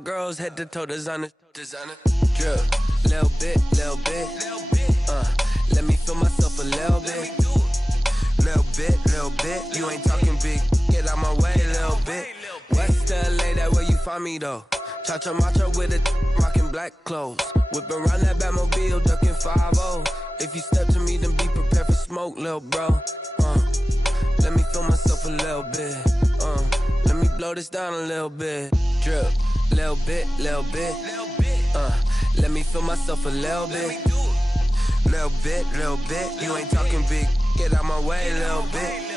Girls head to toe designer, drip, little bit, let me feel myself a little bit, you ain't talking big, get out my way, little bit, West LA, that where you find me though, cha-cha matcha with a rockin' black clothes, whipping around that Batmobile, ducking 5-0, if you step to me, then be prepared for smoke, little bro, let me feel myself a little bit, let me blow this down a little bit, drip. Little bit, let me feel myself a little bit, you ain't talking big, get out my way, little bit.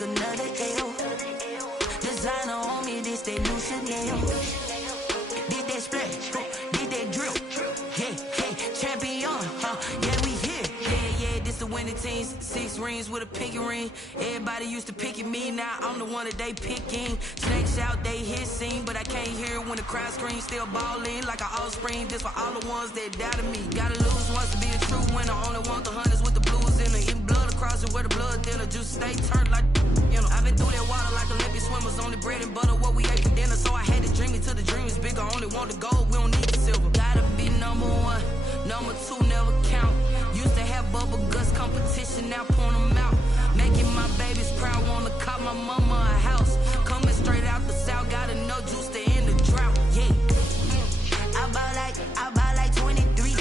Another L. Designer on me, this that new Chanel. Did that splash, did that drill. Yeah, champion, yeah, we here. Yeah, this the winning teams. 6 rings with a pinky ring. Everybody used to picking me, now I'm the one that they picking. Snakes out, they hit scene, but I can't hear it when the crowd screams. Still ballin' like an offspring. This for all the ones that doubted me. Gotta lose once to be a true winner. Only want the hunters with the blues in it. Eating blood across it where the blood dinner. Juice stay turned like. I've been through that water like Olympic swimmers. Only bread and butter, what we ate for dinner. So I had to dream it till the dream is bigger. Only want the gold, we don't need the silver. Gotta be number 1, number 2 never count. Used to have bubble guts competition, now point them out. Making my babies proud, wanna cop my mama a house. Coming straight out the south, gotta know juice to end the drought. Yeah, I buy like 23.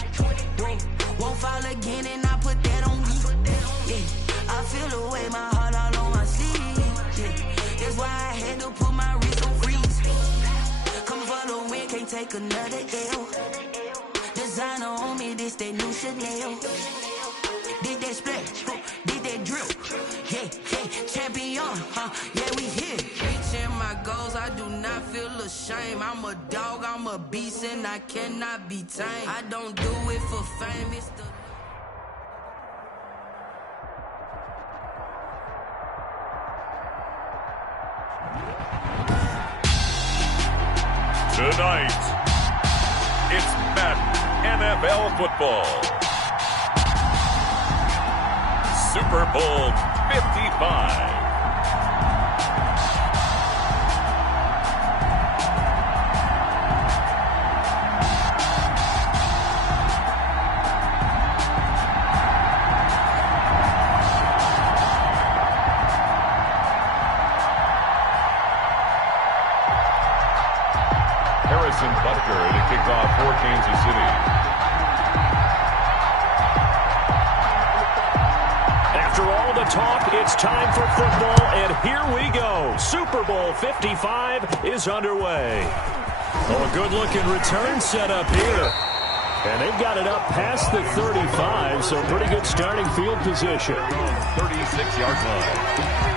Won't fall again and I put that on me. Yeah, I feel the way my heart all on my sleeve. That's why I had to put my wrist on freeze. Coming for the win, can't take another L. Designer on me, this that new Chanel. Did that splash, did that drill. Yeah, champion, yeah, we here. Reaching my goals, I do not feel ashamed. I'm a dog, I'm a beast, and I cannot be tamed. I don't do it for fame, it's the... Tonight, it's Madden NFL football. Super Bowl 55. Butker to kick off for Kansas City. After all the talk, it's time for football, and here we go. Super Bowl 55 is underway. Oh, a good-looking return set up here. And they've got it up past the 35, so pretty good starting field position. 36-yard line.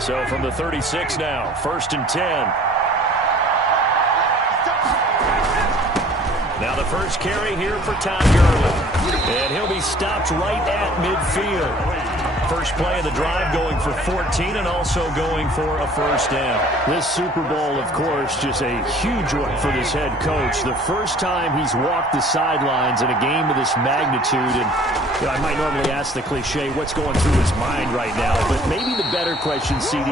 So from the 36 now, 1st and 10. Now the first carry here for Todd Gurley. And he'll be stopped right at midfield. First play of the drive going for 14 and also going for a first down. This Super Bowl, of course, just a huge one for this head coach. The first time he's walked the sidelines in a game of this magnitude. And you know, I might normally ask the cliche, what's going through his mind right now? But maybe the better question, CD,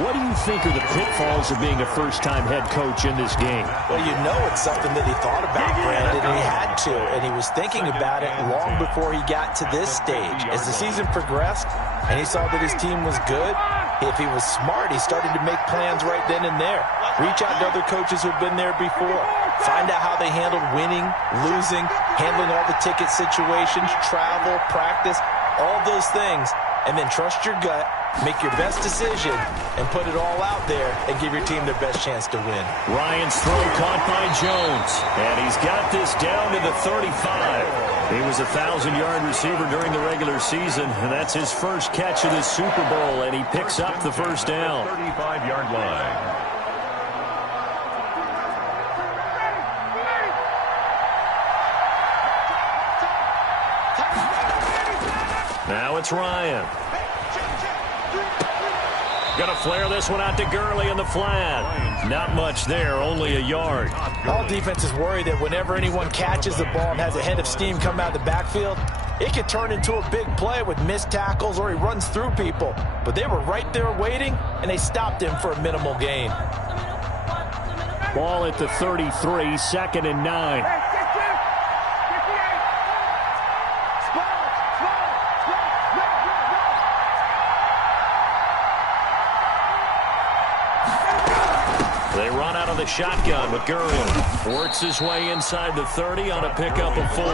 what do you think are the pitfalls of being a first-time head coach in this game? Well, you know it's something that he thought about, Brandon, and he had to. And he was thinking about it long before he got to this stage. As the season progressed and he saw that his team was good, if he was smart, he started to make plans right then and there. Reach out to other coaches who've been there before. Find out how they handled winning, losing, handling all the ticket situations, travel, practice, all those things. and then trust your gut, make your best decision, and put it all out there and give your team their best chance to win. Ryan's throw caught by Jones, and he's got this down to the 35. He was a 1,000-yard receiver during the regular season, and that's his first catch of the Super Bowl, and he picks up the first down. 35-yard line. Now it's Ryan. Going to flare this one out to Gurley in the flat. Not much there, only a yard. All defenses worry that whenever anyone catches the ball and has a head of steam come out of the backfield, it could turn into a big play with missed tackles or he runs through people. But they were right there waiting, and they stopped him for a minimal gain. Ball at the 33, 2nd and 9. They run out of the shotgun with Gurley. Works his way inside the 30 on a pickup of 4.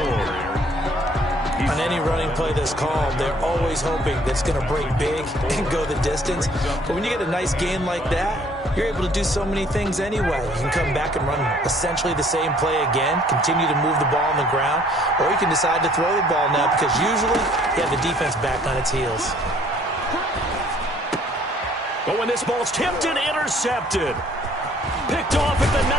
On any running play that's called, they're always hoping that it's going to break big and go the distance. But when you get a nice gain like that, you're able to do so many things anyway. You can come back and run essentially the same play again, continue to move the ball on the ground, or you can decide to throw the ball now because usually you have the defense back on its heels. But when this ball's tipped and intercepted. Picked off at the 19.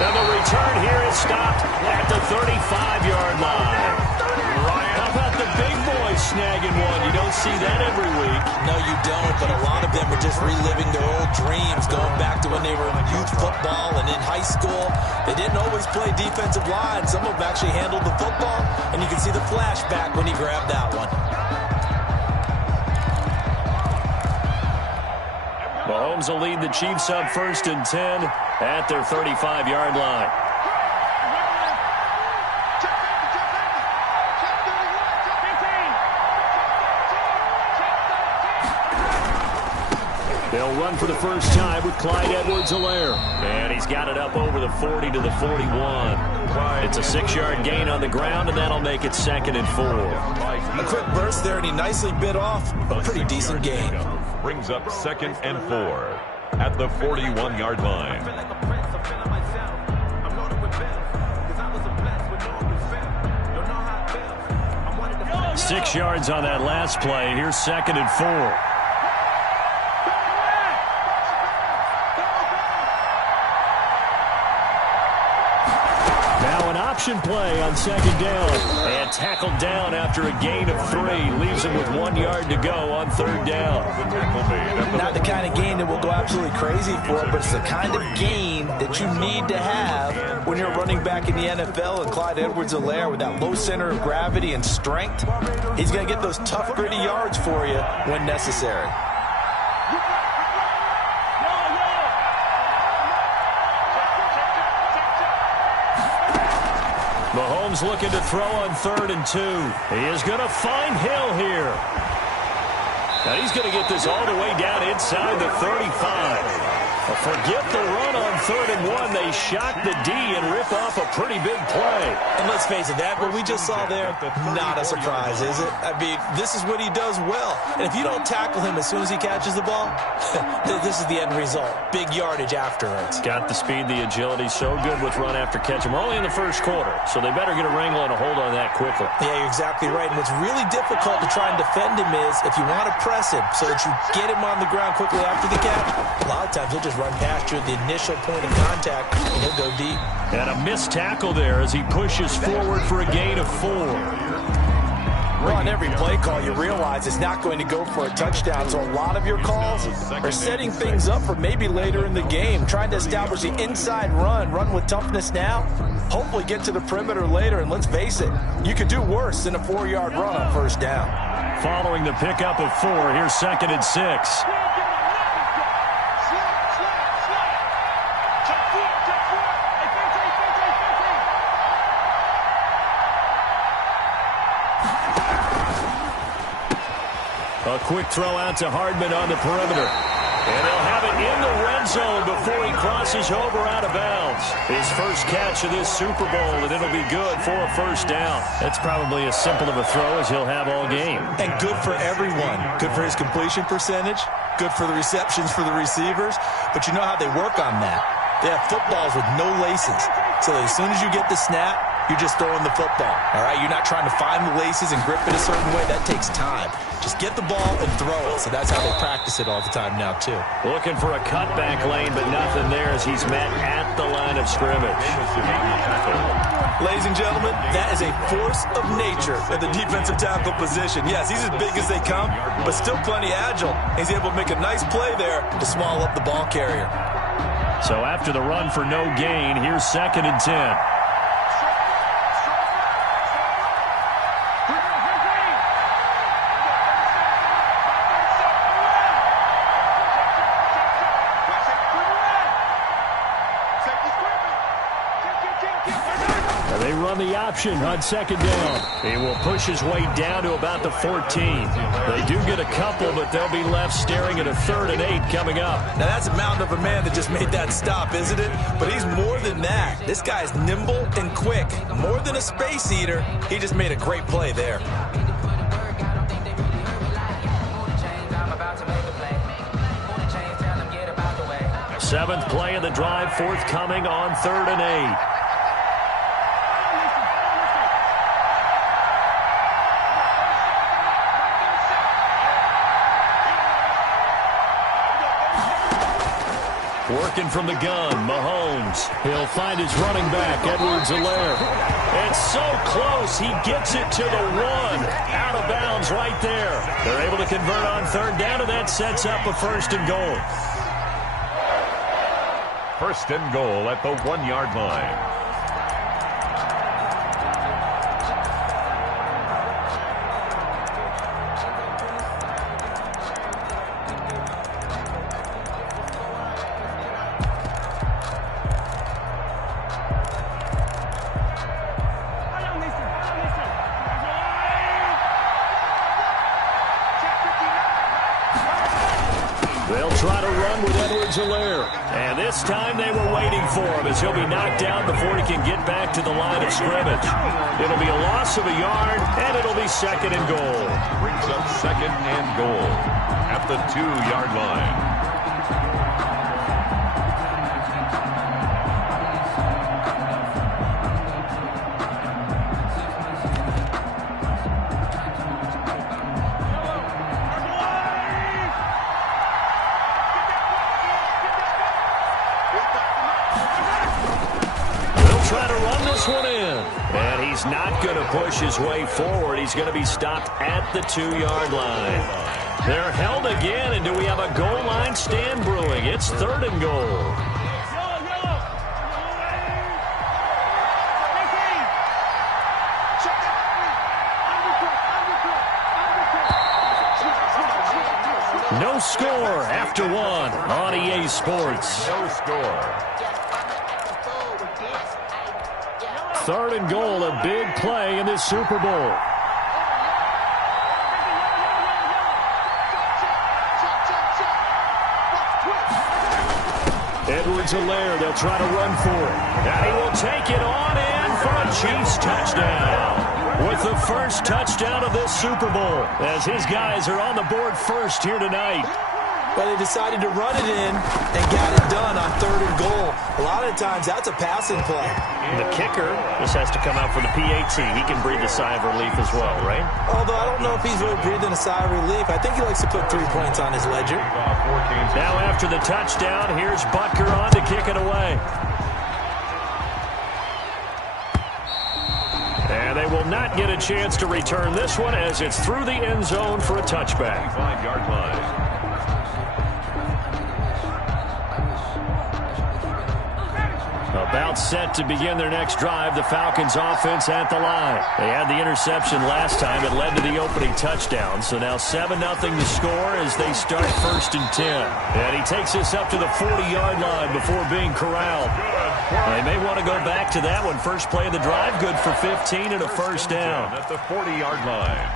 And the return here is stopped at the 35-yard line. How about the big boys snagging one? You don't see that every week. No, you don't, but a lot of them are just reliving their old dreams, going back to when they were in youth football and in high school. They didn't always play defensive line. Some of them actually handled the football, and you can see the flashback when he grabbed that one. Mahomes will lead the Chiefs up 1st and 10 at their 35-yard line. They'll run for the first time with Clyde Edwards-Helaire. And he's got it up over the 40 to the 41. It's a 6-yard gain on the ground, and that'll make it 2nd and 4. A quick burst there, and he nicely bit off a pretty decent gain. Brings up 2nd and 4 at the 41-yard line. Six yards on that last play. Here's 2nd and 4. Option play on 2nd down. And tackled down after a gain of 3. Leaves him with 1 yard to go on 3rd down. Not the kind of gain that will go absolutely crazy for, but it's the kind of gain that you need to have when you're running back in the NFL. And Clyde Edwards-Helaire, with that low center of gravity and strength, he's going to get those tough, gritty yards for you when necessary. Mahomes looking to throw on 3rd and 2. He is going to find Hill here. Now he's going to get this all the way down inside the 35. Forget the run on 3rd and 1. They shock the D and rip off a pretty big play. And let's face it, that what we just saw there, not a surprise, is it? I mean, this is what he does well. And if you don't tackle him as soon as he catches the ball, this is the end result. Big yardage afterwards. Got the speed, the agility, so good with run after catch. We're only in the first quarter, so they better get a wrangle and a hold on that quickly. Yeah, you're exactly right. And what's really difficult to try and defend him is if you want to press him so that you get him on the ground quickly after the catch, a lot of times he'll just run past you at the initial point of contact, and he'll go deep. And a missed tackle there as he pushes forward for a gain of 4. Well, on every play call, you realize it's not going to go for a touchdown, so a lot of your calls are setting things up for maybe later in the game, trying to establish the inside run with toughness now, hopefully get to the perimeter later, and let's face it, you could do worse than a 4-yard run on 1st down. Following the pickup of 4, here's 2nd and 6. A quick throw out to Hardman on the perimeter. And they'll have it in the red zone before he crosses over out of bounds. His first catch of this Super Bowl, and it'll be good for a first down. That's probably as simple of a throw as he'll have all game. And good for everyone. Good for his completion percentage. Good for the receptions for the receivers. But you know how they work on that. They have footballs with no laces. So as soon as you get the snap, you're just throwing the football. All right? You're not trying to find the laces and grip it a certain way. That takes time. Just get the ball and throw it. So that's how they practice it all the time now, too. Looking for a cutback lane, but nothing there as he's met at the line of scrimmage. Ladies and gentlemen, that is a force of nature at the defensive tackle position. Yes, he's as big as they come, but still plenty agile. He's able to make a nice play there to small up the ball carrier. So after the run for no gain, here's 2nd and 10. They run the option on 2nd down. He will push his way down to about the 14. They do get a couple, but they'll be left staring at a 3rd and 8 coming up. Now that's a mountain of a man that just made that stop, isn't it? But he's more than that. This guy's nimble and quick. More than a space eater. He just made a great play there. Seventh play of the drive, forthcoming on 3rd and 8. Working from the gun, Mahomes. He'll find his running back, Edwards-Helaire. It's so close, he gets it to the 1. Out of bounds right there. They're able to convert on 3rd down, and that sets up a 1st and goal. 1st and goal at the 1-yard line. They'll try to run with Edwards-Helaire. And this time they were waiting for him as he'll be knocked down before he can get back to the line of scrimmage. It'll be a loss of a yard, and it'll be 2nd and goal. Brings up 2nd and goal at the 2-yard line. And he's not going to push his way forward. He's going to be stopped at the 2-yard line. They're held again, and do we have a goal line stand brewing? It's 3rd and goal. No score after 1 on EA Sports. No score. 3rd and goal, a big play in this Super Bowl. Edwards-Helaire, they'll try to run for it. And he will take it on in for a Chiefs touchdown. With the first touchdown of this Super Bowl, as his guys are on the board first here tonight. Well, they decided to run it in and got it done on 3rd and goal. A lot of times, that's a passing play. The kicker just has to come out for the PAT. He can breathe a sigh of relief as well, right? Although I don't know if he's really breathing a sigh of relief. I think he likes to put 3 points on his ledger. Now after the touchdown, here's Butker on to kick it away. And they will not get a chance to return this one as it's through the end zone for a touchback. 5-yard line. About set to begin their next drive, the Falcons offense at the line. They had the interception last time. It led to the opening touchdown. So now 7-0 to score as they start 1st and 10. And he takes this up to the 40-yard line before being corralled. They may want to go back to that one. First play of the drive, good for 15 and a 1st down. At the 40-yard line.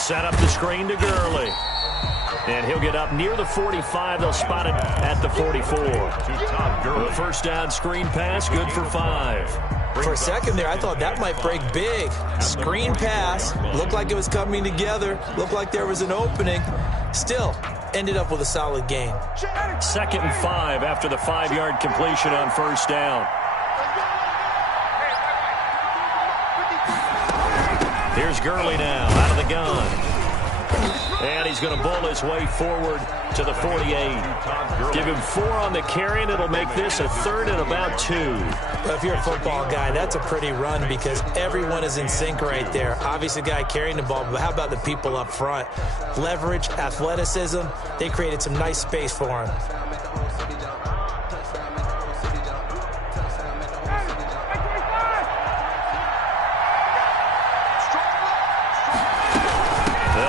set up the screen to Gurley. And he'll get up near the 45. They'll spot it at the 44. The first down screen pass, good for 5. For a second there, I thought that might break big. Screen pass, looked like it was coming together, looked like there was an opening. Still, ended up with a solid gain. 2nd and 5 after the 5-yard completion on first down. Here's Gurley now, out of the gun. And he's going to bull his way forward to the 48. Give him 4 on the carry, and it'll make this a 3rd and about 2. Well, if you're a football guy, that's a pretty run because everyone is in sync right there. Obviously, the guy carrying the ball, but how about the people up front? Leverage, athleticism, they created some nice space for him.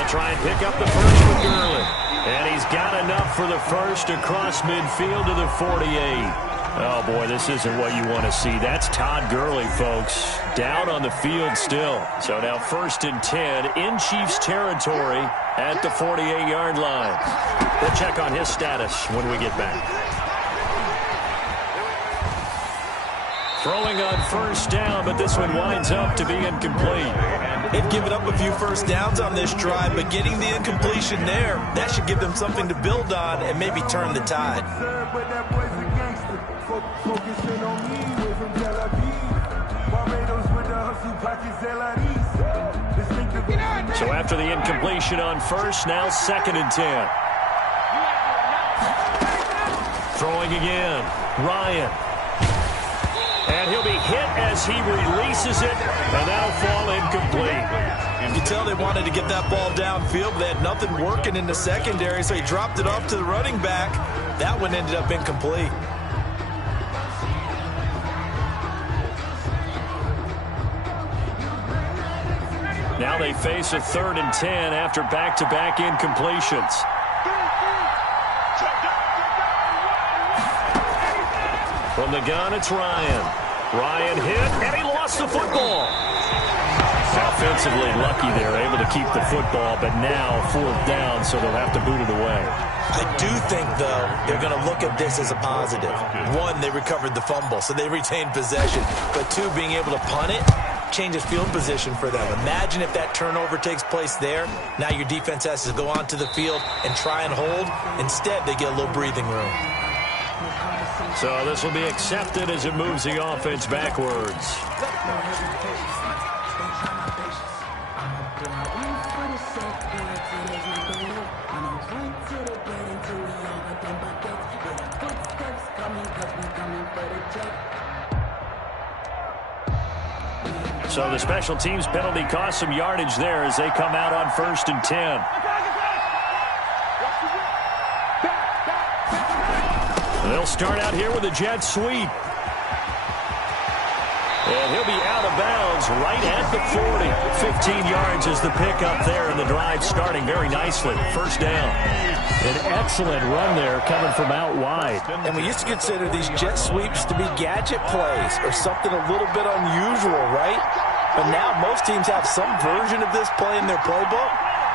Try and pick up the first with Gurley. And he's got enough for the first across midfield to the 48. Oh, boy, this isn't what you want to see. That's Todd Gurley, folks. Down on the field still. So now 1st and 10 in Chiefs territory at the 48-yard line. We'll check on his status when we get back. Throwing on first down, but this one winds up to be incomplete. They've given up a few first downs on this drive, but getting the incompletion there, that should give them something to build on and maybe turn the tide. So after the incompletion on first, now 2nd and 10. Throwing again, Ryan. And he'll be hit as he releases it, and that'll fall incomplete. You can tell they wanted to get that ball downfield, but they had nothing working in the secondary, so he dropped it off to the running back. That one ended up incomplete. Now they face a 3rd and 10 after back-to-back incompletions. From the gun, it's Ryan. Ryan hit, and he lost the football. Offensively lucky they're able to keep the football, but now 4th down, so they'll have to boot it away. I do think, though, they're going to look at this as a positive. 1, they recovered the fumble, so they retained possession. But 2, being able to punt it changes field position for them. Imagine if that turnover takes place there. Now your defense has to go onto the field and try and hold. Instead, they get a little breathing room. So this will be accepted as it moves the offense backwards. So the special teams penalty cost some yardage there as they come out on 1st and 10. They'll start out here with a jet sweep. And he'll be out of bounds right at the 40. 15 yards is the pickup there, and the drive starting very nicely. 1st down. An excellent run there coming from out wide. And we used to consider these jet sweeps to be gadget plays or something a little bit unusual, right? But now most teams have some version of this play in their playbook.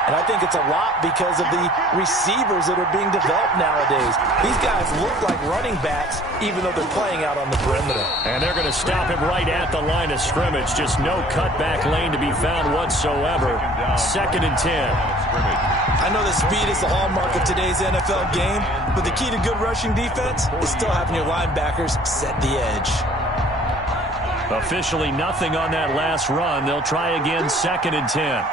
And I think it's a lot because of the receivers that are being developed nowadays. These guys look like running backs, even though they're playing out on the perimeter. And they're going to stop him right at the line of scrimmage. Just no cutback lane to be found whatsoever. 2nd and 10. I know that speed is the hallmark of today's NFL game, but the key to good rushing defense is still having your linebackers set the edge. Officially nothing on that last run. They'll try again 2nd and 10.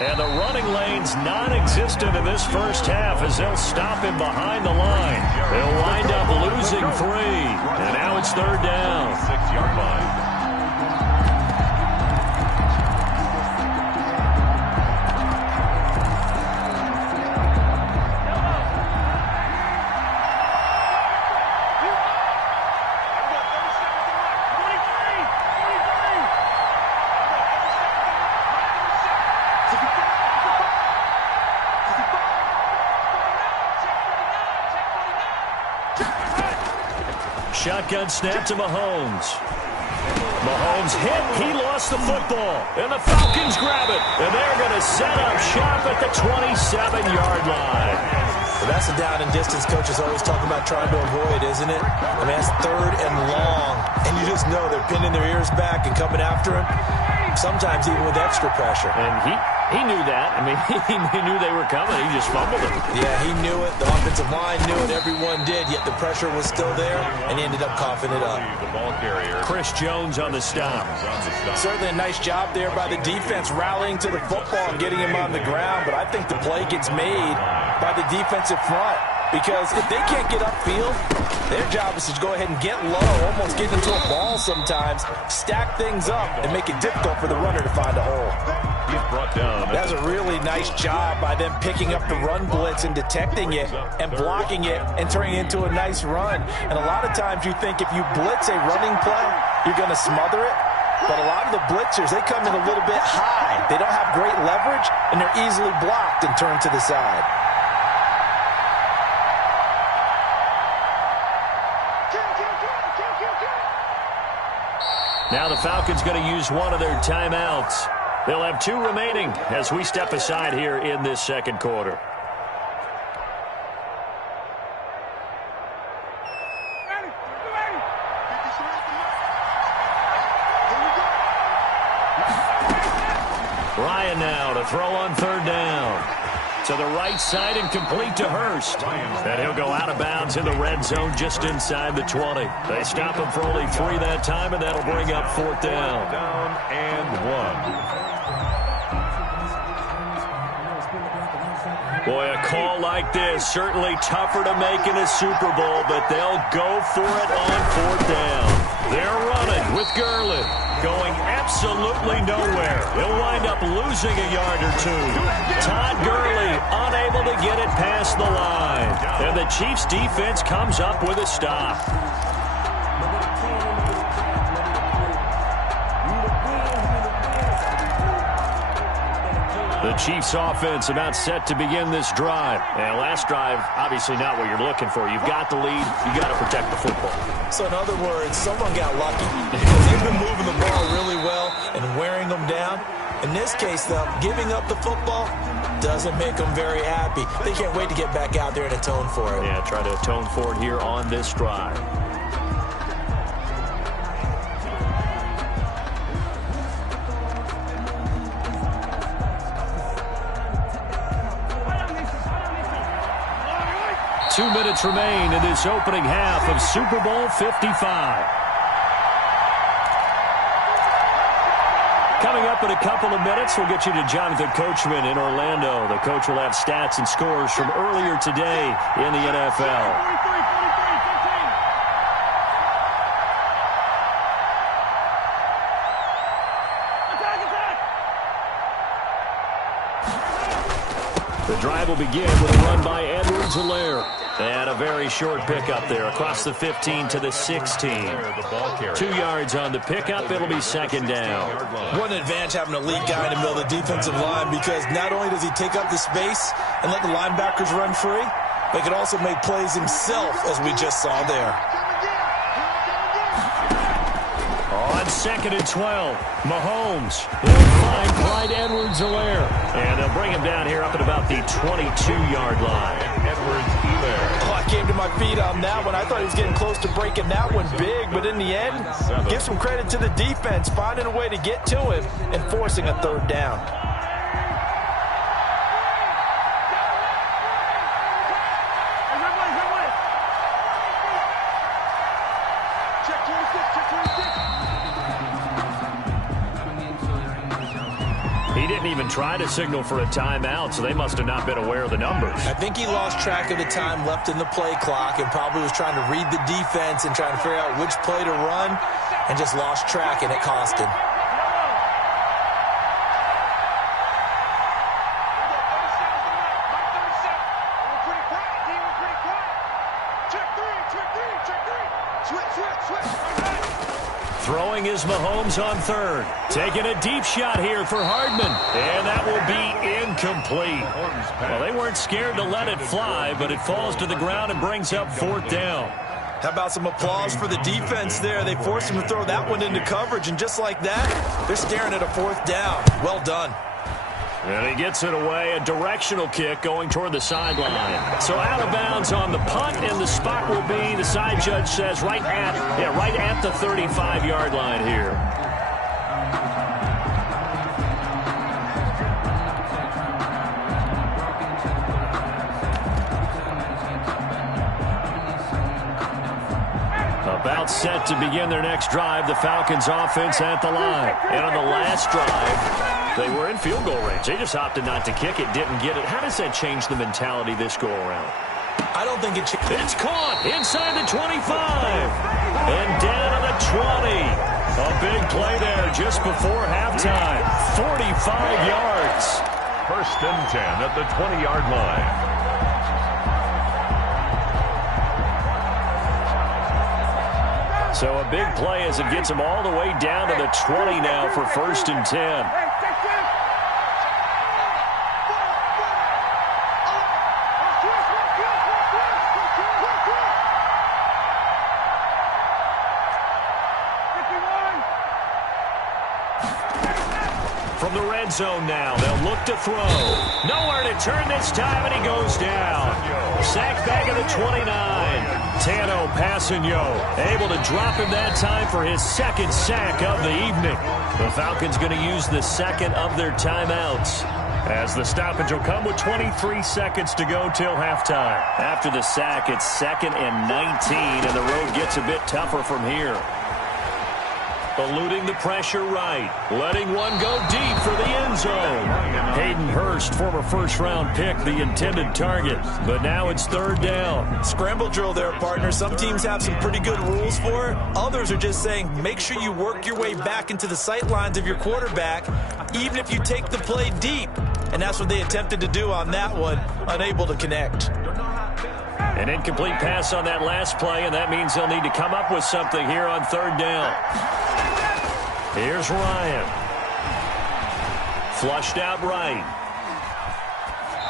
And the running lane's non-existent in this first half as they'll stop him behind the line. They'll wind up losing 3. And now it's 3rd down. 6-yard line. Shotgun snap to Mahomes. Mahomes hit. He lost the football. And the Falcons grab it. And they're going to set up shop at the 27-yard line. Well, that's a down and distance coaches always talking about trying to avoid, isn't it? I mean, that's 3rd and long. And you just know they're pinning their ears back and coming after him. Sometimes even with extra pressure. And he knew that. I mean, he knew they were coming. He just fumbled it. Yeah, he knew it. The offensive line knew it. Everyone did. Yet the pressure was still there, and he ended up coughing it up. The ball carrier. Chris Jones on the stop. Certainly a nice job there by the defense rallying to the football and getting him on the ground. But I think the play gets made by the defensive front. Because if they can't get upfield, their job is to go ahead and get low, almost get into a ball sometimes, stack things up, and make it difficult for the runner to find a hole. He's brought down. That's a really nice job by them picking up the run blitz and detecting it and blocking it and turning it into a nice run. And a lot of times you think if you blitz a running play, you're going to smother it. But a lot of the blitzers, they come in a little bit high. They don't have great leverage, and they're easily blocked and turned to the side. Now the Falcons going to use one of their timeouts. They'll have 2 remaining as we step aside here in this second quarter. Ryan now to throw on 3rd down. To the right side and complete to Hurst. And he'll go out of bounds in the red zone just inside the 20. They stop him for only 3 that time, and that'll bring up 4th down. Down and 1. Boy, a call like this, certainly tougher to make in a Super Bowl, but they'll go for it on 4th down. They're running with Gurley. Going absolutely nowhere. He'll wind up losing a yard or 2. Todd Gurley unable to get it past the line. And the Chiefs defense comes up with a stop. The Chiefs offense about set to begin this drive. And last drive, obviously not what you're looking for. You've got the lead. You got to protect the football. So in other words, someone got lucky because they've been moving the ball really well and wearing them down. In this case, though, giving up the football doesn't make them very happy. They can't wait to get back out there and atone for it. Yeah, try to atone for it here on this drive. Two minutes remain in this opening half of Super Bowl 55. Coming up in a couple of minutes, we'll get you to Jonathan Coachman in Orlando. The coach will have stats and scores from earlier today in the NFL. The drive will begin with a run by Edwards-Helaire. And a very short pickup there across the 15 to the 16. 2 yards on the pickup. It'll be 2nd down. What an advantage having a lead guy in the middle of the defensive line, because not only does he take up the space and let the linebackers run free, but he can also make plays himself, as we just saw there. On 2nd and 12, Mahomes will find Clyde Edwards-Helaire. And they'll bring him down here up at about the 22-yard line. Oh, I came to my feet on that one. I thought he was getting close to breaking that one big, but in the end, give some credit to the defense, finding a way to get to him and forcing a 3rd down. He didn't even try to signal for a timeout, so they must have not been aware of the numbers. I think he lost track of the time left in the play clock and probably was trying to read the defense and trying to figure out which play to run and just lost track, and it cost him. Throwing is Mahomes on third. Taking a deep shot here for Hardman. And that will be incomplete. Well, they weren't scared to let it fly, but it falls to the ground and brings up fourth down. How about some applause for the defense there? They forced him to throw that one into coverage, and just like that, they're staring at a fourth down. Well done. And he gets it away, a directional kick going toward the sideline. So out of bounds on the punt, and the spot will be, the side judge says, right at the 35-yard line here. About set to begin their next drive, the Falcons offense at the line. And on the last drive, they were in field goal range. They just opted not to kick it, didn't get it. How does that change the mentality this go-around? I don't think it's caught inside the 25. And down to the 20. A big play there just before halftime. 45 yards. 1st and 10 at the 20-yard line. So a big play as it gets him all the way down to the 20 now for 1st and 10. From the red zone now, they'll look to throw. Nowhere to turn this time, and he goes down. Sacked back at the 29. Tano Passanio able to drop him that time for his second sack of the evening. The Falcons going to use the second of their timeouts, as the stoppage will come with 23 seconds to go till halftime. After the sack, it's 2nd and 19, and the road gets a bit tougher from here. Eluding the pressure right. Letting one go deep for the end zone. Hayden Hurst, former first-round pick, the intended target. But now it's 3rd down. Scramble drill there, partner. Some teams have some pretty good rules for it. Others are just saying, make sure you work your way back into the sight lines of your quarterback, even if you take the play deep. And that's what they attempted to do on that one, unable to connect. An incomplete pass on that last play, and that means they'll need to come up with something here on 3rd down. Here's Ryan. Flushed out right.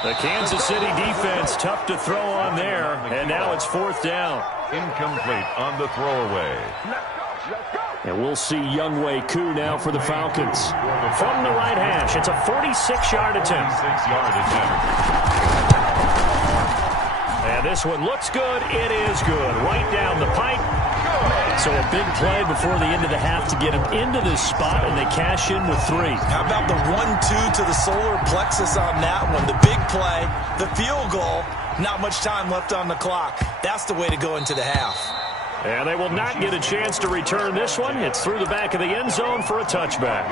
The Kansas City defense tough to throw on there, and now it's 4th down. Incomplete on the throwaway. And we'll see Younghoe Koo now for the Falcons. From the right hash, it's a 46-yard attempt. 46-yard attempt. And this one looks good. It is good. Right down the pipe. So a big play before the end of the half to get him into this spot, and they cash in with 3. How about the 1-2 to the solar plexus on that one? The big play, the field goal, not much time left on the clock. That's the way to go into the half. And they will not get a chance to return this one. It's through the back of the end zone for a touchback.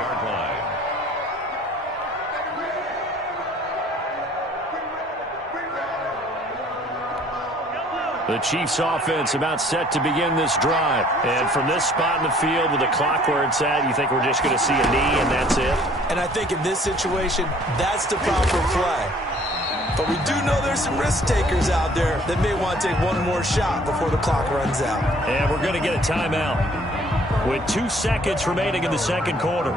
The Chiefs offense about set to begin this drive. And from this spot in the field with the clock where it's at, you think we're just going to see a knee and that's it? And I think in this situation, that's the proper play. But we do know there's some risk takers out there that may want to take one more shot before the clock runs out. And we're going to get a timeout with 2 seconds remaining in the second quarter.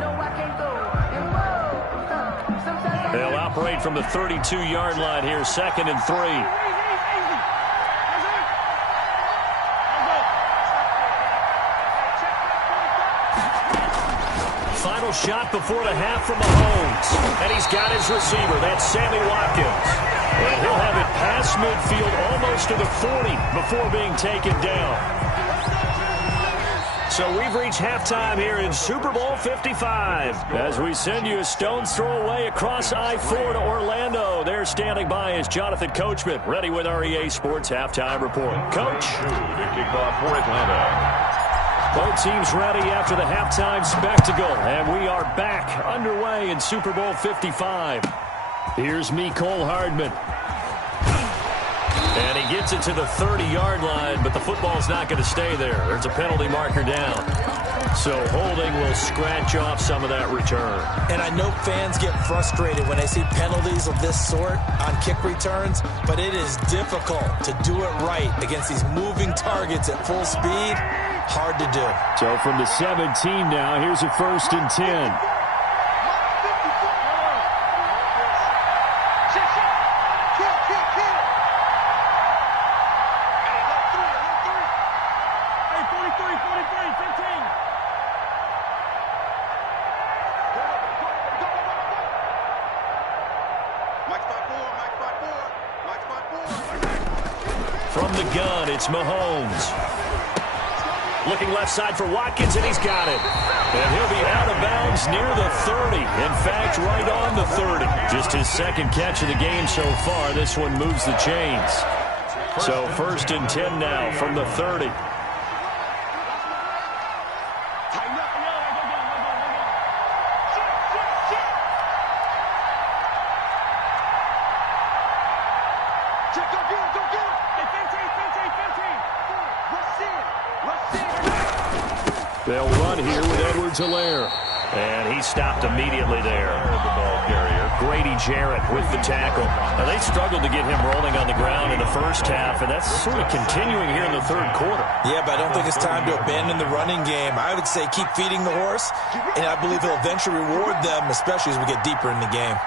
They'll operate from the 32-yard line here, 2nd and 3. Final shot before the half from Mahomes. And he's got his receiver. That's Sammy Watkins. And he'll have it past midfield almost to the 40 before being taken down. So we've reached halftime here in Super Bowl 55. As we send you a stone's throw away across I-4 to Orlando. There standing by is Jonathan Coachman, ready with our EA Sports Halftime Report. Coach. To kick off for Atlanta. Both teams ready after the halftime spectacle, and we are back underway in Super Bowl 55. Here's Mecole Hardman. And he he gets it to the 30-yard line, but the football's not going to stay there. There's a penalty marker down. So holding will scratch off some of that return. And I know fans get frustrated when they see penalties of this sort on kick returns, but it is difficult to do it right against these moving targets at full speed. Hard to do. So from the 17 now, here's a 1st and 10. From the gun, it's Mahomes. Looking left side for Watkins, and he's got it. And he'll be out of bounds near the 30. In fact, right on the 30. Just his 2nd catch of the game so far. This one moves the chains. So 1st and 10 now from the 30. They'll run here with Edwards-Helaire. And he stopped immediately there. The ball carrier, Grady Jarrett with the tackle. Now, they struggled to get him rolling on the ground in the first half, and that's sort of continuing here in the 3rd quarter. Yeah, but I don't think it's time to abandon the running game. I would say keep feeding the horse, and I believe he'll eventually reward them, especially as we get deeper in the game.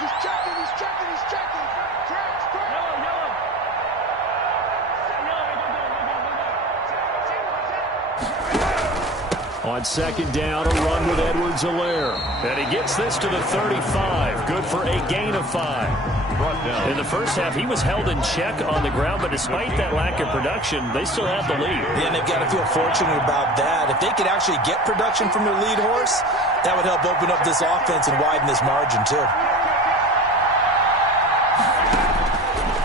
He's checking, he's checking, he's checking. On 2nd down, a run with Edwards-Helaire. And he gets this to the 35. Good for a gain of 5. In the first half, he was held in check on the ground, but despite that lack of production, they still have the lead. Yeah, and they've got to feel fortunate about that. If they could actually get production from their lead horse, that would help open up this offense and widen this margin, too.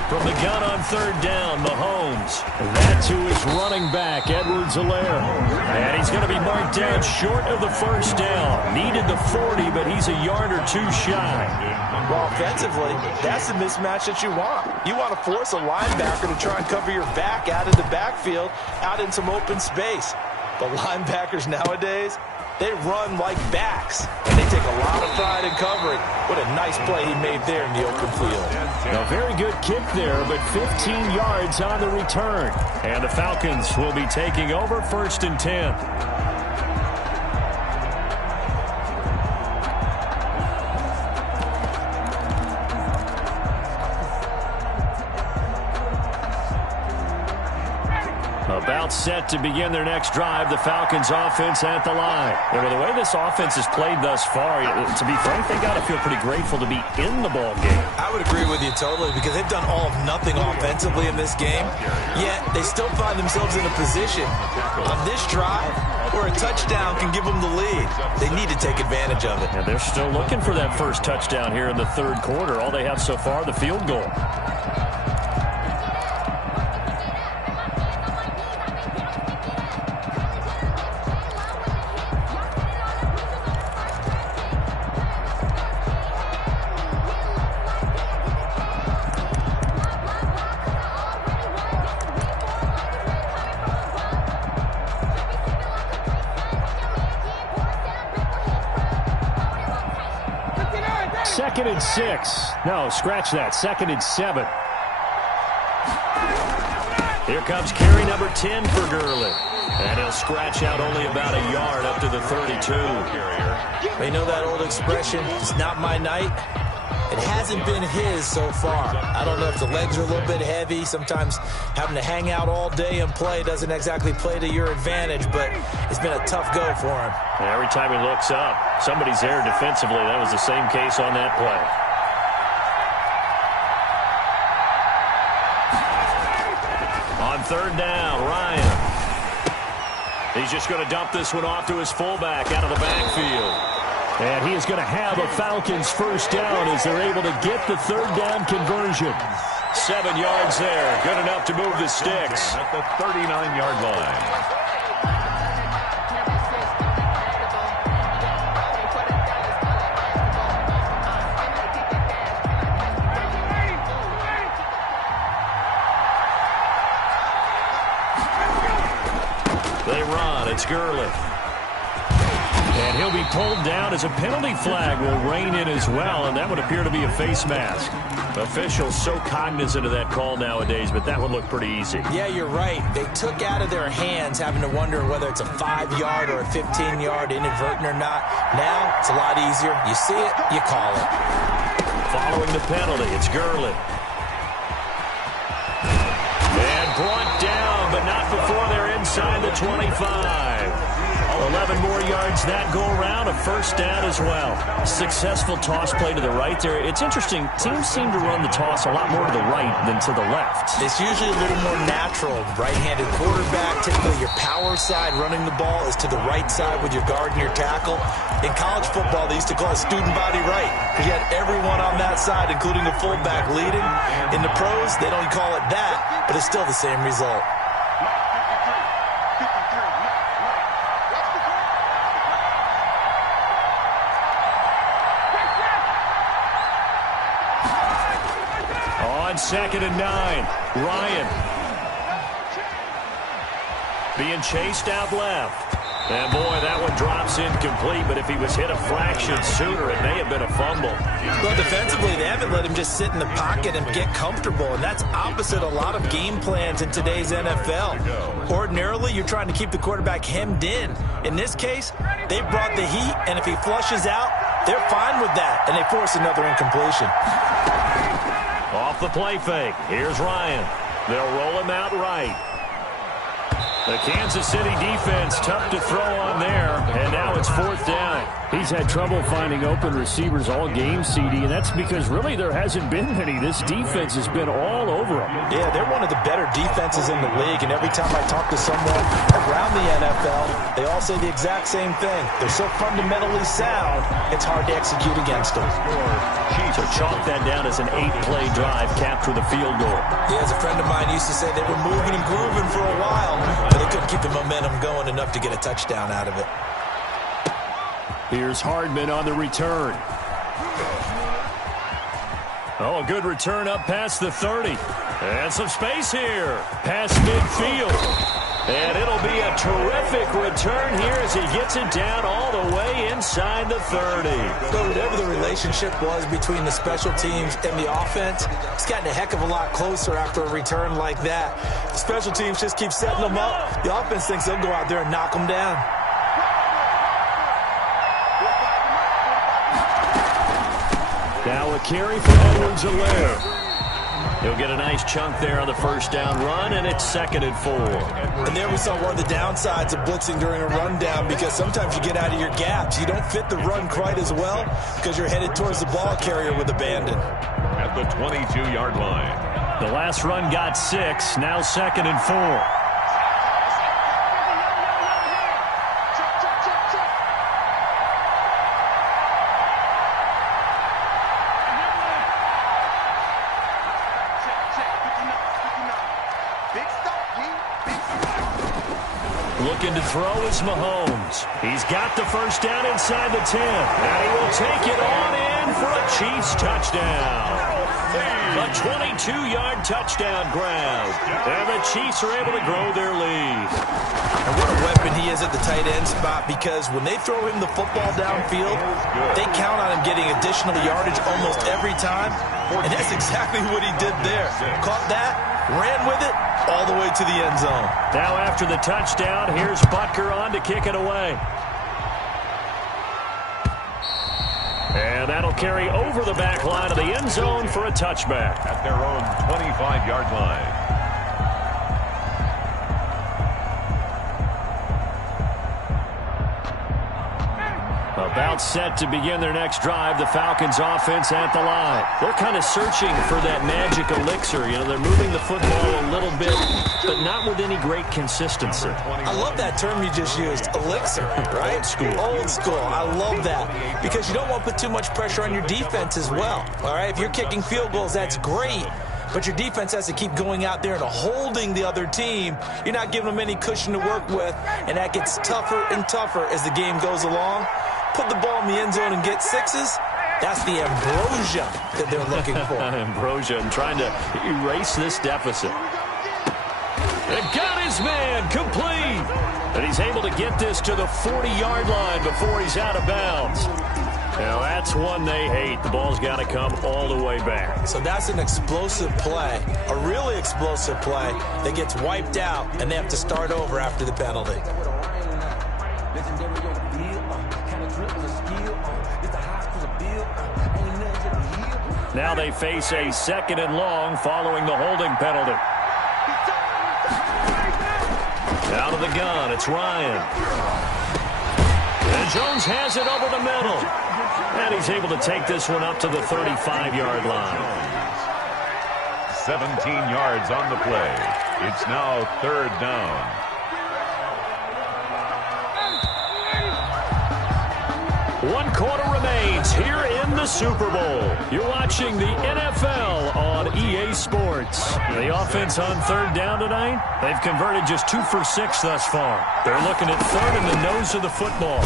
From the gun on 3rd down, Mahomes. That's who is running back, Edwards-Helaire. And he's going to be marked down short of the 1st down. Needed the 40, but he's a yard or 2 shy. Well, offensively, that's the mismatch that you want. You want to force a linebacker to try and cover your back out of the backfield, out in some open space. But linebackers nowadays, they run like backs, and they take a lot of pride in covering. What a nice play he made there in the open field. A very good kick there, but 15 yards on the return. And the Falcons will be taking over 1st and 10. About set to begin their next drive, the Falcons offense at the line. And with the way this offense has played thus far, to be frank, they got to feel pretty grateful to be in the ball game. I would agree with you totally, because they've done all of nothing offensively in this game, yet they still find themselves in a position on this drive where a touchdown can give them the lead. They need to take advantage of it. And they're still looking for that first touchdown here in the 3rd quarter. All they have so far, the field goal. Second and 6. No, scratch that. 2nd and 7. Here comes carry number 10 for Gurley. And he'll scratch out only about a yard up to the 32. You know that old expression, it's not my night? It hasn't been his so far. I don't know if the legs are a little bit heavy. Sometimes having to hang out all day and play doesn't exactly play to your advantage, but it's been a tough go for him. And every time he looks up, somebody's there defensively. That was the same case on that play. On 3rd down, Ryan. He's just going to dump this one off to his fullback out of the backfield. And he is going to have a Falcons first down as they're able to get the 3rd down conversion. 7 yards there. Good enough to move the sticks. At the 39-yard line. They run. It's Gurley. And he'll be pulled down as a penalty flag will rein in as well, and that would appear to be a face mask. Officials so cognizant of that call nowadays, but that would look pretty easy. Yeah, you're right. They took out of their hands having to wonder whether it's a 5-yard or a 15-yard inadvertent or not. Now it's a lot easier. You see it, you call it. Following the penalty, it's Gurley. And brought down, but not before they're inside the 25. 11 more yards that go around, a first down as well. Successful toss play to the right there. It's interesting. Teams seem to run the toss a lot more to the right than to the left. It's usually a little more natural. Right-handed quarterback, typically your power side running the ball is to the right side with your guard and your tackle. In college football, they used to call it student body right because you had everyone on that side, including the fullback, leading. In the pros, they don't call it that, but it's still the same result. Second and 9. Ryan being chased out left. And boy, that one drops incomplete, but if he was hit a fraction sooner, it may have been a fumble. Well, defensively, they haven't let him just sit in the pocket and get comfortable, and that's opposite a lot of game plans in today's NFL. Ordinarily, you're trying to keep the quarterback hemmed in. In this case, they brought the heat, and if he flushes out, they're fine with that, and they force another incompletion. Off the play fake. Here's Ryan. They'll roll him out right. The Kansas City defense tough to throw on there, and now it's fourth down. He's had trouble finding open receivers all game, CD, and that's because really there hasn't been many. This defense has been all over him. Yeah, they're one of the better defenses in the league, and every time I talk to someone around the NFL, they all say the exact same thing. They're so fundamentally sound, it's hard to execute against them. So chalk that down as an 8-play drive capped with a field goal. Yeah, as a friend of mine used to say, they were moving and grooving for a while, but they couldn't keep the momentum going enough to get a touchdown out of it. Here's Hardman on the return. Oh, a good return up past the 30. And some space here. Past midfield. And it'll be a terrific return here as he gets it down all the way inside the 30. So whatever the relationship was between the special teams and the offense, it's gotten a heck of a lot closer after a return like that. The special teams just keep setting them up. The offense thinks they'll go out there and knock them down. Now a carry for Edwards-Helaire. He'll get a nice chunk there on the first down run, and it's 2nd and 4. And there we saw one of the downsides of blitzing during a rundown, because sometimes you get out of your gaps. You don't fit the run quite as well because you're headed towards the ball carrier with abandon. At the 22-yard line. The last run got 6, now 2nd and 4. Looking to throw is Mahomes. He's got the first down inside the 10. And he will take it on in for a Chiefs touchdown. A 22-yard touchdown grab. And the Chiefs are able to grow their lead. And what a weapon he is at the tight end spot, because when they throw him the football downfield, they count on him getting additional yardage almost every time. And that's exactly what he did there. Caught that, ran with it, all the way to the end zone. Now after the touchdown, here's Butker on to kick it away. And that'll carry over the back line of the end zone for a touchback. At their own 25-yard line. About set to begin their next drive, the Falcons offense at the line. They're kind of searching for that magic elixir. You know, they're moving the football a little bit, but not with any great consistency. I love that term you just used, elixir, right? Old school. Old school. I love that, because you don't want to put too much pressure on your defense as well. All right, if you're kicking field goals, that's great. But your defense has to keep going out there and holding the other team. You're not giving them any cushion to work with, and that gets tougher and tougher as the game goes along. Put the ball in the end zone and get sixes. That's the ambrosia that they're looking for. Ambrosia, and trying to erase this deficit. And got his man complete. And he's able to get this to the 40-yard line before he's out of bounds. Now, that's one they hate. The ball's got to come all the way back. So that's an explosive play, a really explosive play that gets wiped out, and they have to start over after the penalty. Now they face a 2nd and long following the holding penalty. Out of the gun, it's Ryan. And Jones has it over the middle. And he's able to take this one up to the 35-yard line. 17 yards on the play. It's now 3rd down. One quarter remains here in the Super Bowl. You're watching the NFL on EA Sports. The offense on 3rd down tonight, they've converted just 2 for 6 thus far. They're looking at 3rd in the nose of the football.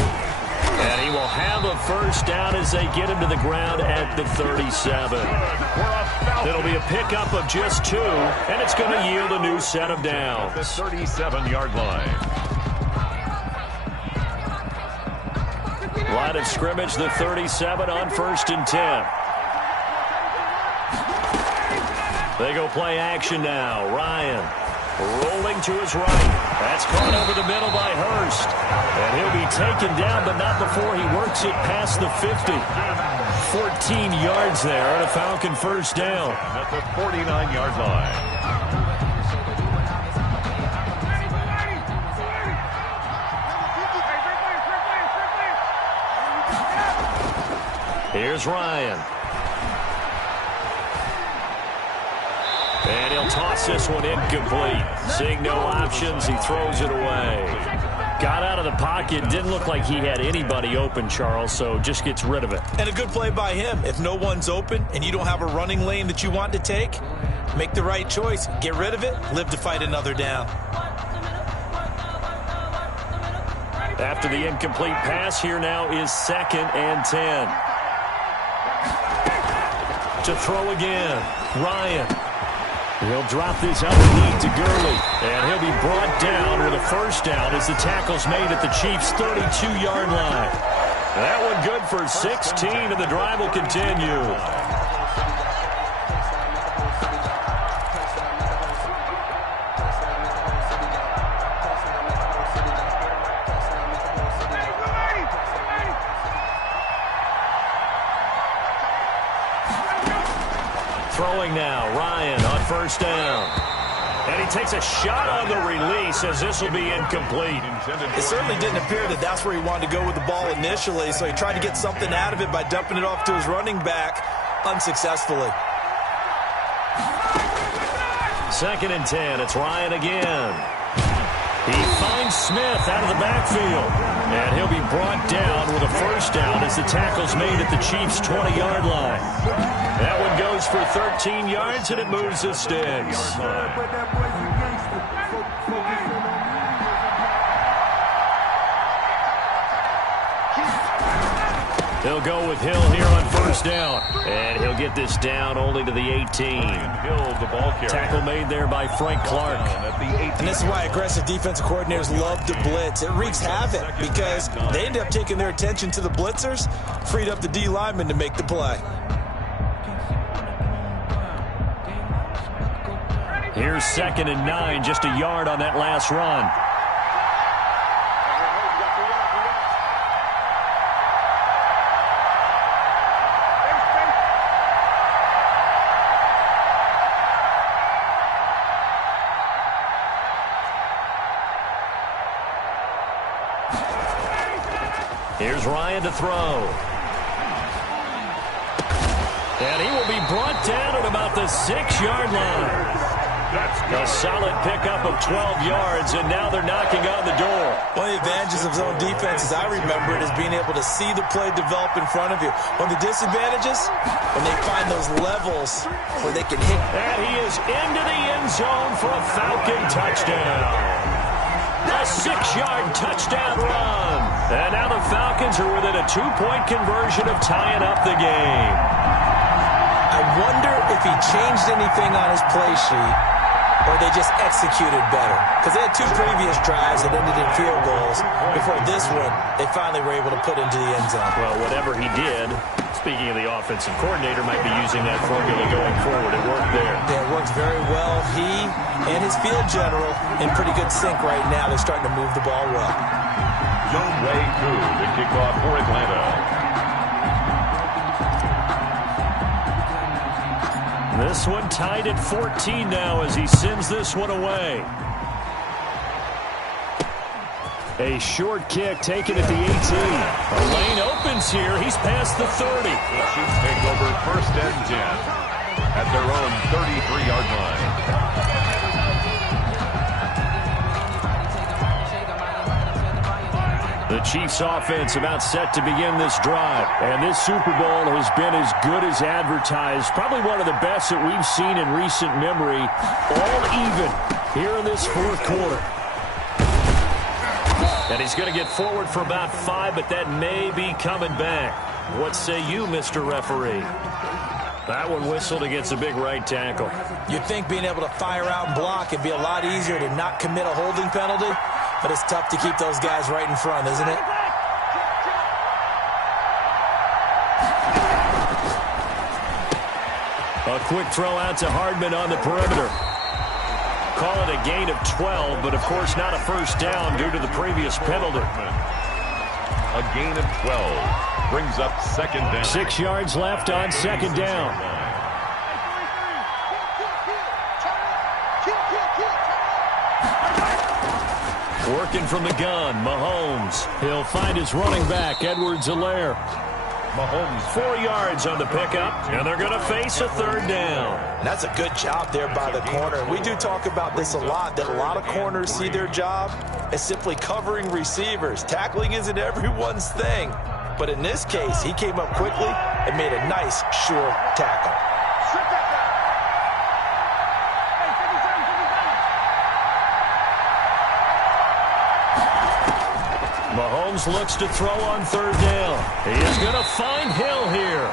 And he will have a 1st down as they get him to the ground at the 37. It'll be a pickup of just 2, and it's going to yield a new set of downs. The 37-yard line. Line of scrimmage, the 37 on 1st and 10. They go play action now. Ryan rolling to his right. That's caught over the middle by Hurst. And he'll be taken down, but not before he works it past the 50. 14 yards there and a Falcon 1st down. At the 49-yard line. Here's Ryan. And he'll toss this one incomplete. Seeing no options, he throws it away. Got out of the pocket. Didn't look like he had anybody open, Charles, so just gets rid of it. And a good play by him. If no one's open and you don't have a running lane that you want to take, make the right choice. Get rid of it. Live to fight another down. After the incomplete pass, here now is 2nd and 10. To throw again, Ryan. He'll drop this underneath to Gurley. And he'll be brought down with a 1st down as the tackle's made at the Chiefs' 32-yard line. That one good for 16, and the drive will continue. Throwing now, Ryan on 1st down. And he takes a shot on the release as this will be incomplete. It certainly didn't appear that that's where he wanted to go with the ball initially, so he tried to get something out of it by dumping it off to his running back unsuccessfully. 2nd and 10, it's Ryan again. He finds Smith out of the backfield. And he'll be brought down with a 1st down as the tackle's made at the Chiefs' 20-yard line. That one goes for 13 yards, and it moves the sticks. They'll go with Hill here on 1st down. And he'll get this down only to the 18. Hill, the ball carrier. Tackle made there by Frank Clark. And this is why aggressive defensive coordinators love to blitz. It wreaks havoc because they end up taking their attention to the blitzers, freed up the D lineman to make the play. Here's 2nd and 9, just a yard on that last run. Here's Ryan to throw. And he will be brought down at about the 6-yard line. A solid pickup of 12 yards, and now they're knocking on the door. One of the advantages of zone defense, as I remember it, is being able to see the play develop in front of you. One of the disadvantages, when they find those levels where they can hit. And he is into the end zone for a Falcon touchdown. A 6-yard touchdown run. And now the Falcons are within a 2-point conversion of tying up the game. I wonder if he changed anything on his play sheet or they just executed better? Because they had 2 previous drives that ended in field goals. Before this one, they finally were able to put into the end zone. Well, whatever he did, speaking of the offensive coordinator, might be using that formula going forward. It worked there. Yeah, it works very well. He and his field general in pretty good sync right now. They're starting to move the ball well. Young Wei Koo to kick off for Atlanta. This one tied at 14 now as he sends this one away. A short kick taken at the 18. A lane opens here. He's past the 30. The Chiefs take over 1st and 10 at their own 33-yard line. The Chiefs offense about set to begin this drive. And this Super Bowl has been as good as advertised. Probably one of the best that we've seen in recent memory. All even here in this 4th quarter. And he's going to get forward for about 5, but that may be coming back. What say you, Mr. Referee? That one whistled against a big right tackle. You'd think being able to fire out and block would be a lot easier to not commit a holding penalty, but it's tough to keep those guys right in front, isn't it? A quick throw out to Hardman on the perimeter. Call it a gain of 12, but of course not a first down due to the previous penalty. A gain of 12 brings up 2nd down. 6 yards left on 2nd down. Working from the gun, Mahomes. He'll find his running back, Edwards-Helaire. Mahomes 4 yards on the pickup, and they're going to face a 3rd down. That's a good job there by the corner. We do talk about this a lot, that a lot of corners see their job as simply covering receivers. Tackling isn't everyone's thing. But in this case, he came up quickly and made a nice, sure tackle. Mahomes looks to throw on 3rd down. He is going to find Hill here.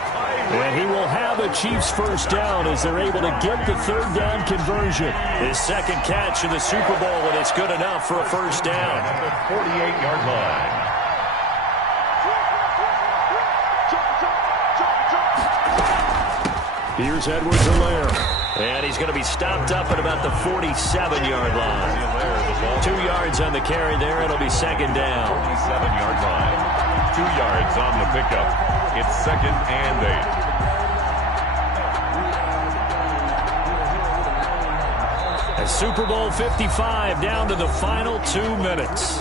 And he will have a Chiefs first down as they're able to get the 3rd down conversion. His 2nd catch in the Super Bowl, and it's good enough for a first down. at the 48-yard line. Here's Edwards-Helaire. And he's going to be stopped up at about the 47-yard line. 2 yards on the carry there. It'll be 2nd down. 47-yard line. 2 yards on the pickup. It's 2nd and 8. As Super Bowl 55 down to the final 2 minutes.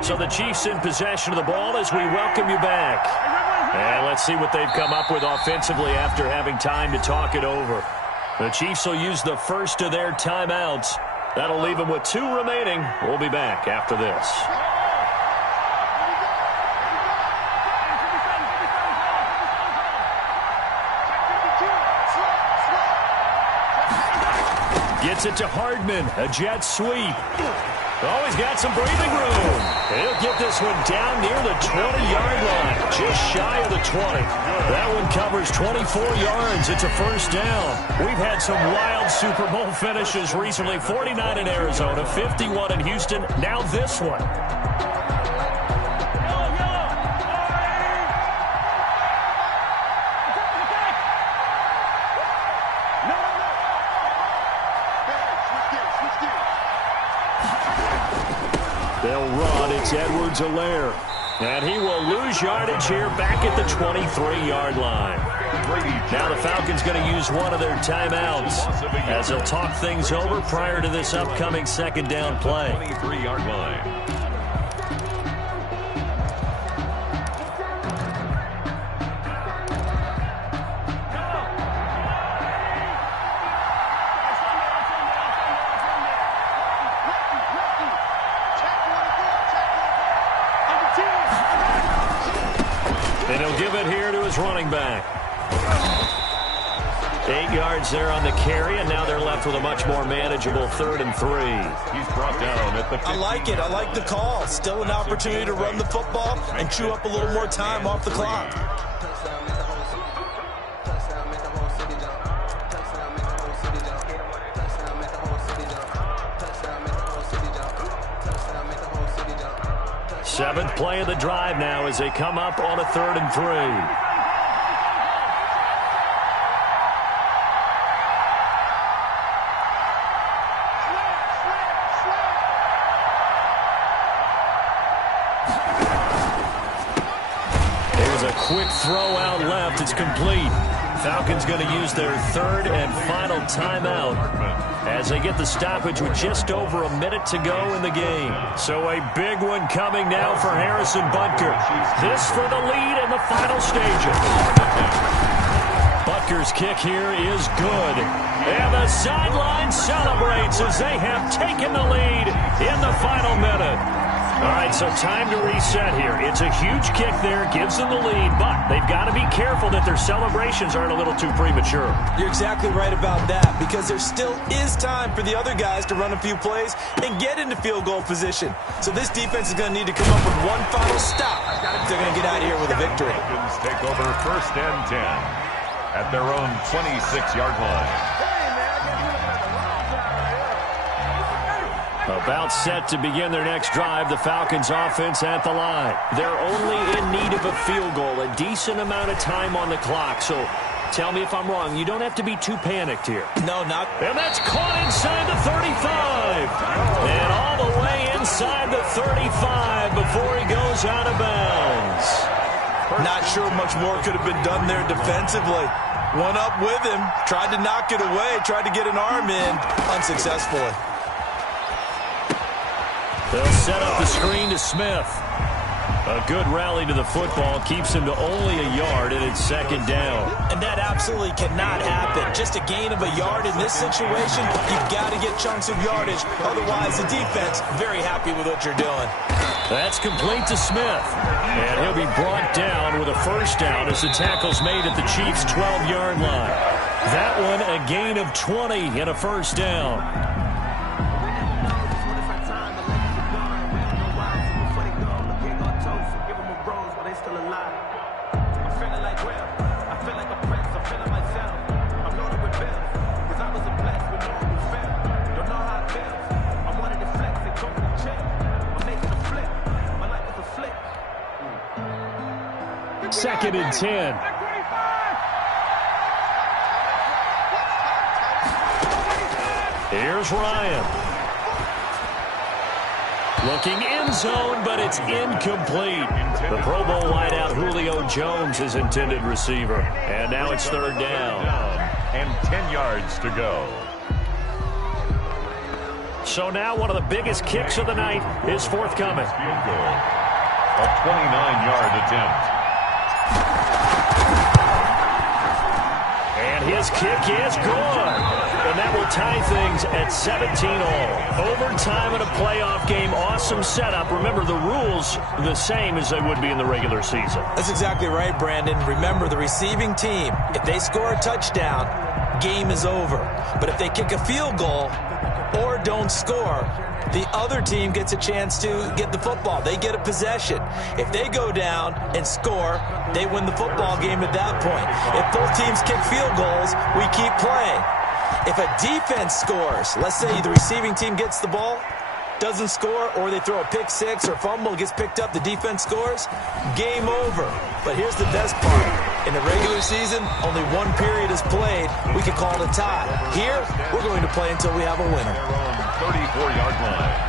So the Chiefs in possession of the ball as we welcome you back. And let's see what they've come up with offensively after having time to talk it over. The Chiefs will use the first of their timeouts. That'll leave them with 2 remaining. We'll be back after this. Gets it to Hardman. A jet sweep. Oh, he's got some breathing room. He'll get this one down near the 20-yard line, just shy of the 20. That one covers 24 yards. It's a first down. We've had some wild Super Bowl finishes recently. 49 in Arizona, 51 in Houston, now this one. They'll run. It's Edwards-Helaire. And he will lose yardage here back at the 23-yard line. Now the Falcons going to use one of their timeouts as they'll talk things over prior to this upcoming 2nd down play. 23-yard line. 8 yards there on the carry, and now they're left with a much more manageable 3rd and 3. He's brought down at the 50. I like it. I like the call. Still an opportunity to run the football and chew up a little more time off the clock. Seventh play of the drive now as they come up on a 3rd and 3. Quick throw out left. It's complete. Falcons going to use their 3rd and final timeout as they get the stoppage with just over a minute to go in the game. So a big one coming now for Harrison Butker. This for the lead in the final stages. Butker's kick here is good. And the sideline celebrates as they have taken the lead in the final minute. All right, so time to reset here. It's a huge kick there, gives them the lead, but they've got to be careful that their celebrations aren't a little too premature. You're exactly right about that, because there still is time for the other guys to run a few plays and get into field goal position. So this defense is going to need to come up with one final stop. They're going to get out of here with a victory. Falcons take over 1st and 10 at their own 26-yard line. About set to begin their next drive, the Falcons offense at the line. They're only in need of a field goal, a decent amount of time on the clock. So tell me if I'm wrong. You don't have to be too panicked here. No, not. And that's caught inside the 35. And all the way inside the 35 before he goes out of bounds. Not sure much more could have been done there defensively. One up with him, tried to knock it away, tried to get an arm in, unsuccessfully. They'll set up the screen to Smith. A good rally to the football keeps him to only a yard, and it's 2nd down. And that absolutely cannot happen. Just a gain of a yard in this situation, you've got to get chunks of yardage. Otherwise, the defense, very happy with what you're doing. That's complete to Smith. And he'll be brought down with a 1st down as the tackle's made at the Chiefs' 12-yard line. That one a gain of 20 and a 1st down. Second and 10. Here's Ryan. Looking end zone, but it's incomplete. The Pro Bowl wideout Julio Jones is intended receiver. And now it's 3rd down. And 10 yards to go. So now one of the biggest kicks of the night is forthcoming. Field goal. A 29-yard attempt. And his kick is good. And that will tie things at 17-all. Overtime in a playoff game, awesome setup. Remember, the rules are the same as they would be in the regular season. That's exactly right, Brandon. Remember, the receiving team, if they score a touchdown, game is over. But if they kick a field goal or don't score, the other team gets a chance to get the football. They get a possession. If they go down and score, they win the football game at that point. If both teams kick field goals, we keep playing. If a defense scores, let's say the receiving team gets the ball, doesn't score, or they throw a pick six or fumble, gets picked up, the defense scores, game over. But here's the best part. In the regular season, only one period is played. We could call it a tie. Here, we're going to play until we have a winner. 34-yard line.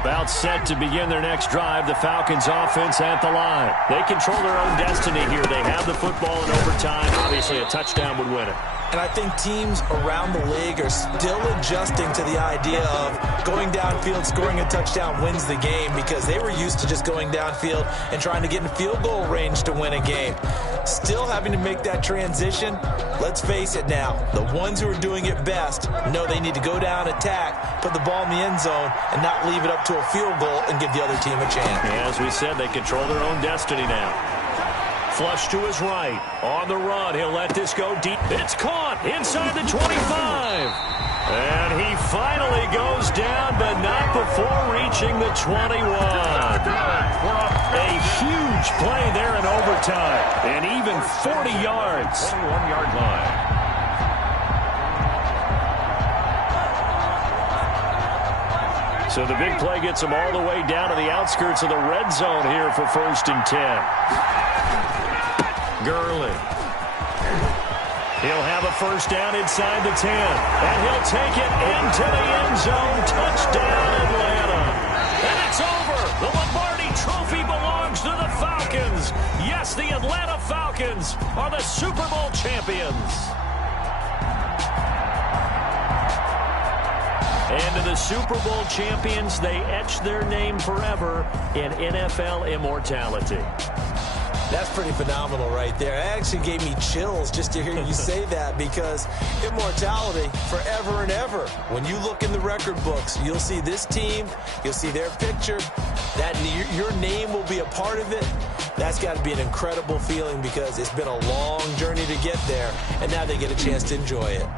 About set to begin their next drive, the Falcons offense at the line. They control their own destiny here. They have the football in overtime. Obviously, a touchdown would win it. And I think teams around the league are still adjusting to the idea of going downfield, scoring a touchdown wins the game, because they were used to just going downfield and trying to get in field goal range to win a game. Still having to make that transition. Let's face it now, the ones who are doing it best know they need to go down, attack, put the ball in the end zone, and not leave it up to a field goal and give the other team a chance. Yeah, as we said, they control their own destiny now. Flush to his right. On the run. He'll let this go deep. It's caught inside the 25. And he finally goes down, but not before reaching the 21. A huge play there in overtime. And even 40 yards. 21-yard line. So the big play gets him all the way down to the outskirts of the red zone here for 1st and 10. Gurley. He'll have a first down inside the 10. And he'll take it into the end zone. Touchdown, Atlanta. And it's over. The Lombardi Trophy belongs to the Falcons. Yes, the Atlanta Falcons are the Super Bowl champions. And to the Super Bowl champions, they etch their name forever in NFL immortality. That's pretty phenomenal right there. It actually gave me chills just to hear you say that, because immortality forever and ever. When you look in the record books, you'll see this team, you'll see their picture, that your name will be a part of it. That's got to be an incredible feeling, because it's been a long journey to get there, and now they get a chance to enjoy it.